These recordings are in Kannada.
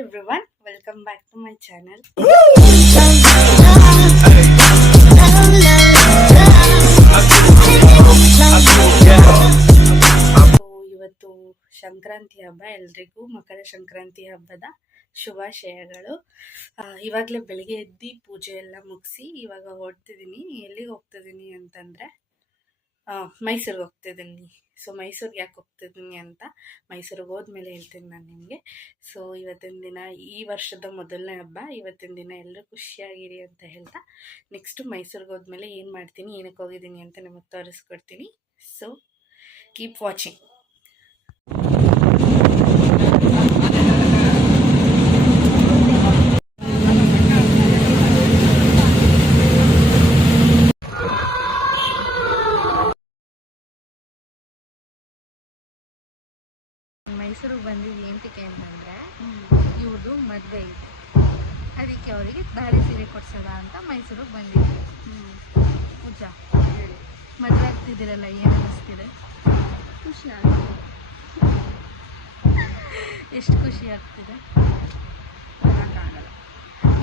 everyone, welcome back to my channel. ಇವತ್ತು ಸಂಕ್ರಾಂತಿ ಹಬ್ಬ, ಎಲ್ರಿಗೂ ಮಕರ ಸಂಕ್ರಾಂತಿ ಹಬ್ಬದ ಶುಭಾಶಯಗಳು. ಇವಾಗಲೇ ಬೆಳಿಗ್ಗೆ ಎದ್ದು ಪೂಜೆ ಎಲ್ಲ ಮುಗಿಸಿ ಇವಾಗ ಹೊರಡ್ತಿದ್ದೀನಿ. ಎಲ್ಲಿಗೆ ಹೋಗ್ತಿದ್ದೀನಿ ಅಂತಂದರೆ ಮೈಸೂರಿಗೆ ಹೋಗ್ತಿದ್ದೀನಿ. ಸೊ ಮೈಸೂರಿಗೆ ಯಾಕೆ ಹೋಗ್ತಿದ್ದೀನಿ ಅಂತ ಮೈಸೂರಿಗೆ ಹೋದ್ಮೇಲೆ ಹೇಳ್ತೀನಿ ನಾನು ನಿಮಗೆ. ಸೊ ಇವತ್ತಿನ ದಿನ ಈ ವರ್ಷದ ಮೊದಲನೇ ಹಬ್ಬ. ಇವತ್ತಿನ ದಿನ ಎಲ್ಲರೂ ಖುಷಿಯಾಗಿರಿ ಅಂತ ಹೇಳ್ತಾ ನೆಕ್ಸ್ಟು ಮೈಸೂರಿಗೆ ಹೋದ್ಮೇಲೆ ಏನು ಮಾಡ್ತೀನಿ, ಏನಕ್ಕೆ ಹೋಗಿದ್ದೀನಿ ಅಂತ ನಿಮಗೆ ತೋರಿಸ್ಕೊಡ್ತೀನಿ. So keep watching. ಮೈಸೂರಿಗೆ ಬಂದಿದ್ದು ಏನಕ್ಕೆ ಅಂತಂದರೆ ಇವ್ರದ್ದು ಮದುವೆ ಇದೆ, ಅದಕ್ಕೆ ಅವರಿಗೆ ಧಾರೆ ಸೀರೆ ಕೊಡ್ಸೋಣ ಅಂತ ಮೈಸೂರಿಗೆ ಬಂದಿದ್ವಿ. ಪೂಜಾ, ಮದುವೆ ಆಗ್ತಿದ್ದೀರಲ್ಲ, ಏನು ಅನ್ನಿಸ್ತಿದೆ? ಖುಷಿ ಆಗ್ತಿದೆ. ಎಷ್ಟು ಖುಷಿ ಆಗ್ತಿದೆ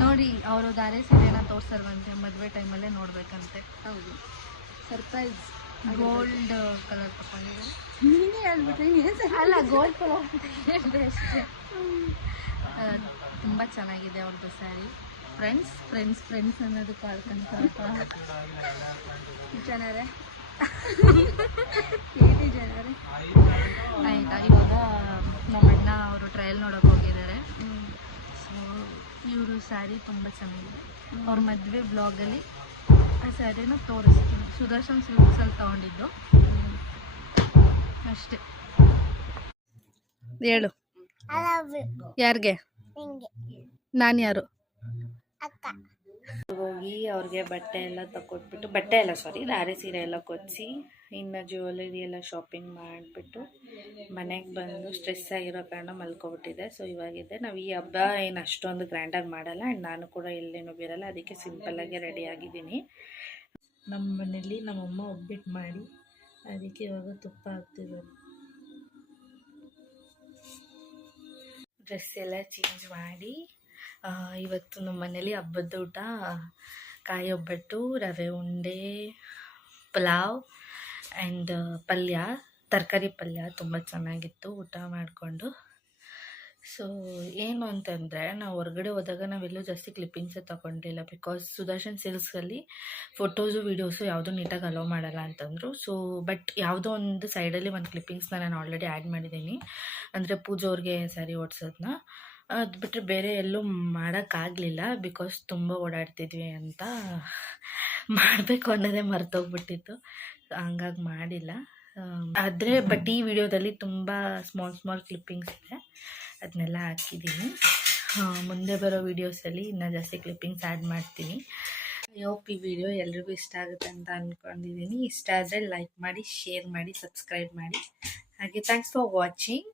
ನೋಡಿ. ಅವರು ಧಾರೆ ಸೀರೆನ ತೋರಿಸಲ್ವಂತೆ, ಮದುವೆ ಟೈಮಲ್ಲೇ ನೋಡ್ಬೇಕಂತೆ. ಹೌದು, ಸರ್ಪ್ರೈಸ್. ಗೋಲ್ಡ್ ಕಲರ್ ತಗೊಂಡಿದೆ. ನೀನೇ ಹೇಳ್ಬಿಟ್ರೆ ಅಲ್ಲ, ಗೋಲ್ಡ್ ಕಲರ್ ಅಂತ ಹೇಳಿದೆ ಅಷ್ಟೇ. ತುಂಬ ಚೆನ್ನಾಗಿದೆ ಅವ್ರದ್ದು ಸ್ಯಾರಿ. ಫ್ರೆಂಡ್ಸ್ ಫ್ರೆಂಡ್ಸ್ ಫ್ರೆಂಡ್ಸ್ ಅನ್ನೋದು ಕಾಲ್ಕಂತ ಜನರೇ ಹೇಳಿ ಜನರೇ. ಆಯಿತಾ, ಇವಾಗ ನಮ್ಮಣ್ಣ ಅವರು ಟ್ರಯಲ್ ನೋಡೋಕೆ ಹೋಗಿದ್ದಾರೆ. ಸೊ ಇವರು ಸ್ಯಾರಿ ತುಂಬ ಚೆನ್ನಾಗಿದೆ. ಅವ್ರ ಮದುವೆ ಬ್ಲಾಗಲ್ಲಿ ಆ ಸ್ಯಾರಿನ ತೋರಿಸ್ತೀನಿ. ಸುದರ್ಶನ್ ಸಿಲ್ಕ್ಸಲ್ಲಿ ತೊಗೊಂಡಿದ್ದು ಅಷ್ಟೇ. ಹೇಳು, ಯಾರಿಗೆ? ನಾನು ಯಾರು? ಹೋಗಿ ಅವ್ರಿಗೆ ಬಟ್ಟೆ ಎಲ್ಲ ತಗೊಟ್ಬಿಟ್ಟು, ಧಾರೆ ಸೀರೆ ಎಲ್ಲ ಕೊಡಿಸಿ, ಇನ್ನು ಜ್ಯುವೆಲರಿ ಎಲ್ಲ ಶಾಪಿಂಗ್ ಮಾಡಿಬಿಟ್ಟು ಮನೆಗೆ ಬಂದು ಸ್ಟ್ರೆಸ್ ಆಗಿರೋ ಕಾರಣ ಮಲ್ಕೊಬಿಟ್ಟಿದೆ. ಸೊ ಇವಾಗಿದೆ. ನಾವು ಈ ಹಬ್ಬ ಏನು ಅಷ್ಟೊಂದು ಗ್ರ್ಯಾಂಡಾಗಿ ಮಾಡಲ್ಲ, ಆ್ಯಂಡ್ ನಾನು ಕೂಡ ಎಲ್ಲೇನೂ ಬಿರಲ್ಲ, ಅದಕ್ಕೆ ಸಿಂಪಲ್ಲಾಗಿ ರೆಡಿ ಆಗಿದ್ದೀನಿ. ನಮ್ಮ ಮನೇಲಿ ನಮ್ಮಮ್ಮ ಒಬ್ಬಿಟ್ಟು ಮಾಡಿ, ಅದಕ್ಕೆ ಇವಾಗ ತುಪ್ಪ ಹಾಕ್ತಿದ್ದಾರೆ. ಡ್ರೆಸ್ ಎಲ್ಲ ಚೇಂಜ್ ಮಾಡಿ, ಇವತ್ತು ನಮ್ಮ ಮನೇಲಿ ಹಬ್ಬದ ಊಟ ಕಾಯಿ ಒಬ್ಬಟ್ಟು, ರವೆ ಉಂಡೆ, ಪಲಾವ್ ಆ್ಯಂಡ್ ಪಲ್ಯ, ತರಕಾರಿ ಪಲ್ಯ ತುಂಬ ಚೆನ್ನಾಗಿತ್ತು. ಊಟ ಮಾಡಿಕೊಂಡು, ಸೊ ಏನು ಅಂತಂದರೆ ನಾವು ಹೊರಗಡೆ ಹೋದಾಗ ನಾವೆಲ್ಲೂ ಜಾಸ್ತಿ ಕ್ಲಿಪ್ಪಿಂಗ್ಸೇ ತೊಗೊಂಡಿಲ್ಲ. ಬಿಕಾಸ್ ಸುದರ್ಶನ್ ಸಿಲ್ಕ್ಸಲ್ಲಿ ಫೋಟೋಸು ವೀಡಿಯೋಸು ಯಾವುದೂ ನೀಟಾಗಿ ಅಲೋ ಮಾಡಲ್ಲ ಅಂತಂದರು. ಸೊ ಬಟ್ ಯಾವುದೋ ಒಂದು ಸೈಡಲ್ಲಿ ಒಂದು ಕ್ಲಿಪ್ಪಿಂಗ್ಸ್ನ ನಾನು ಆಲ್ರೆಡಿ ಆ್ಯಡ್ ಮಾಡಿದ್ದೀನಿ, ಅಂದರೆ ಪೂಜೆ ಅವ್ರಿಗೆ ಸ್ಯಾರಿ ಓಡಿಸೋದನ್ನ. ಅದು ಬಿಟ್ಟರೆ ಬೇರೆ ಎಲ್ಲೂ ಮಾಡೋಕ್ಕಾಗಲಿಲ್ಲ, ಬಿಕಾಸ್ ತುಂಬ ಓಡಾಡ್ತಿದ್ವಿ ಅಂತ ಮಾಡಬೇಕು ಅನ್ನೋದೇ ಮರ್ತೋಗ್ಬಿಟ್ಟಿತ್ತು, ಹಂಗಾಗಿ ಮಾಡಿಲ್ಲ. ಆದರೆ ಬಟ್ ಈ ವಿಡಿಯೋದಲ್ಲಿ ತುಂಬ ಸ್ಮಾಲ್ ಕ್ಲಿಪ್ಪಿಂಗ್ಸ್ ಇದೆ, ಅದನ್ನೆಲ್ಲ ಹಾಕಿದ್ದೀನಿ. ಮುಂದೆ ಬರೋ ವೀಡಿಯೋಸಲ್ಲಿ ಇನ್ನೂ ಜಾಸ್ತಿ ಕ್ಲಿಪ್ಪಿಂಗ್ಸ್ ಆ್ಯಡ್ ಮಾಡ್ತೀನಿ. ಐ ಹೋಪ್ ಈ ವಿಡಿಯೋ ಎಲ್ರಿಗೂ ಇಷ್ಟ ಆಗುತ್ತೆ ಅಂತ ಅಂದ್ಕೊಂಡಿದ್ದೀನಿ. ಇಷ್ಟ ಆದರೆ ಲೈಕ್ ಮಾಡಿ, ಶೇರ್ ಮಾಡಿ, ಸಬ್ಸ್ಕ್ರೈಬ್ ಮಾಡಿ. ಹಾಗೆ ಥ್ಯಾಂಕ್ಸ್ ಫಾರ್ ವಾಚಿಂಗ್.